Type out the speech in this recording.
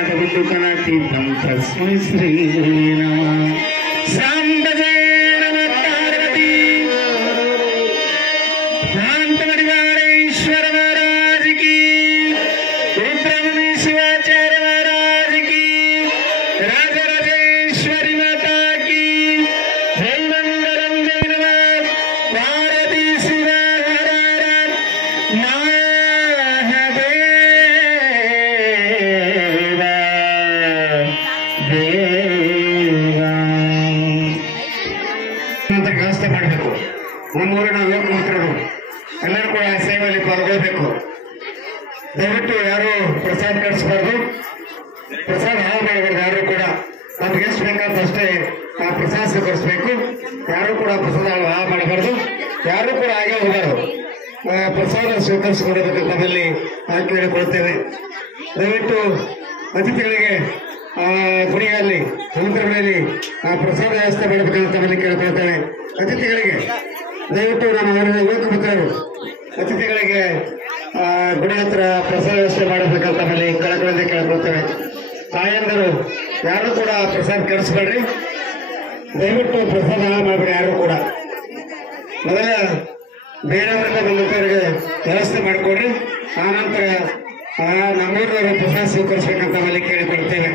निरंजनातीतं तस्मै श्री नमः। सांबजे नमः पार्वती शांतमणिवारेश्वर महाराज की, रुद्रमुनि शिवाचार्य महाराज की, राजराजेश्वरी माता की जय। मंगलम जय नमः पार्वती शिवा ವ್ಯವಸ್ಥೆ ಮಾಡಬೇಕು। ನಮ್ಮೂರಿನ ಲೋಕಮಿತ್ರರು ಎಲ್ಲರೂ ಕೂಡ ಸೇವೆಯಲ್ಲಿ ಪಾಲ್ಗೊಳ್ಬೇಕು। ದಯವಿಟ್ಟು ಯಾರು ಪ್ರಸಾದ ಕಳಿಸಬಾರ್ದು, ಪ್ರಸಾದ ಹಾಳು ಮಾಡಬಾರ್ದು। ಯಾರು ಕೂಡ ನಮ್ಗೆ ಎಷ್ಟು ಬೇಕಾದ ಅಷ್ಟೇ ಆ ಪ್ರಸಾದ ಸ್ವೀಕರಿಸಬೇಕು। ಯಾರು ಕೂಡ ಪ್ರಸಾದ ಹಾಳು ಮಾಡಬಾರ್ದು, ಯಾರು ಕೂಡ ಹಾಗೆ ಹೋಗಬಾರ್ದು। ಪ್ರಸಾದ ಸ್ವೀಕರಿಸಿಕೊಡಬೇಕು ತಮ್ಮಲ್ಲಿ ಕೇಳಿಕೊಳ್ತೇವೆ। ದಯವಿಟ್ಟು ಅತಿಥಿಗಳಿಗೆ ಗುಡಿಯಲ್ಲಿ ಸಮುದ್ರಗಳಲ್ಲಿ ಪ್ರಸಾದ ವ್ಯವಸ್ಥೆ ಮಾಡಬೇಕಂತ ತಮ್ಮಲ್ಲಿ ಕೇಳ್ಕೊಳ್ತೇವೆ। ಅತಿಥಿಗಳಿಗೆ ದಯವಿಟ್ಟು ನಮ್ಮ ಯುವಕ ಮಿತ್ರರು ಅತಿಥಿಗಳಿಗೆ ಗುಡಿ ಹತ್ರ ಪ್ರಸಾದ ವ್ಯವಸ್ಥೆ ಮಾಡಬೇಕಂತ ತಮ್ಮಲ್ಲಿ ಕಳಕಳಿಂದ ಕೇಳ್ಕೊಳ್ತೇವೆ। ತಾಯಂದರು ಯಾರು ಕೂಡ ಪ್ರಸಾದ ಕೆಡಿಸ್ಬೇಡ್ರಿ, ದಯವಿಟ್ಟು ಪ್ರಸಾದ ಮಾಡಬೇಡಿ ಯಾರು ಕೂಡ। ಮೊದಲ ಬೇರೆಯವರಿಂದ ಬಂದವರಿಗೆ ವ್ಯವಸ್ಥೆ ಮಾಡಿಕೊಡ್ರಿ, ಆನಂತರ ನಮ್ಮೂರವರು ಪ್ರಸಾದ ಸ್ವೀಕರಿಸಬೇಕಂತ ತಮ್ಮಲ್ಲಿ ಕೇಳಿಕೊಳ್ತೇವೆ।